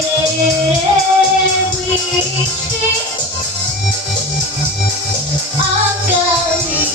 everything. I'm going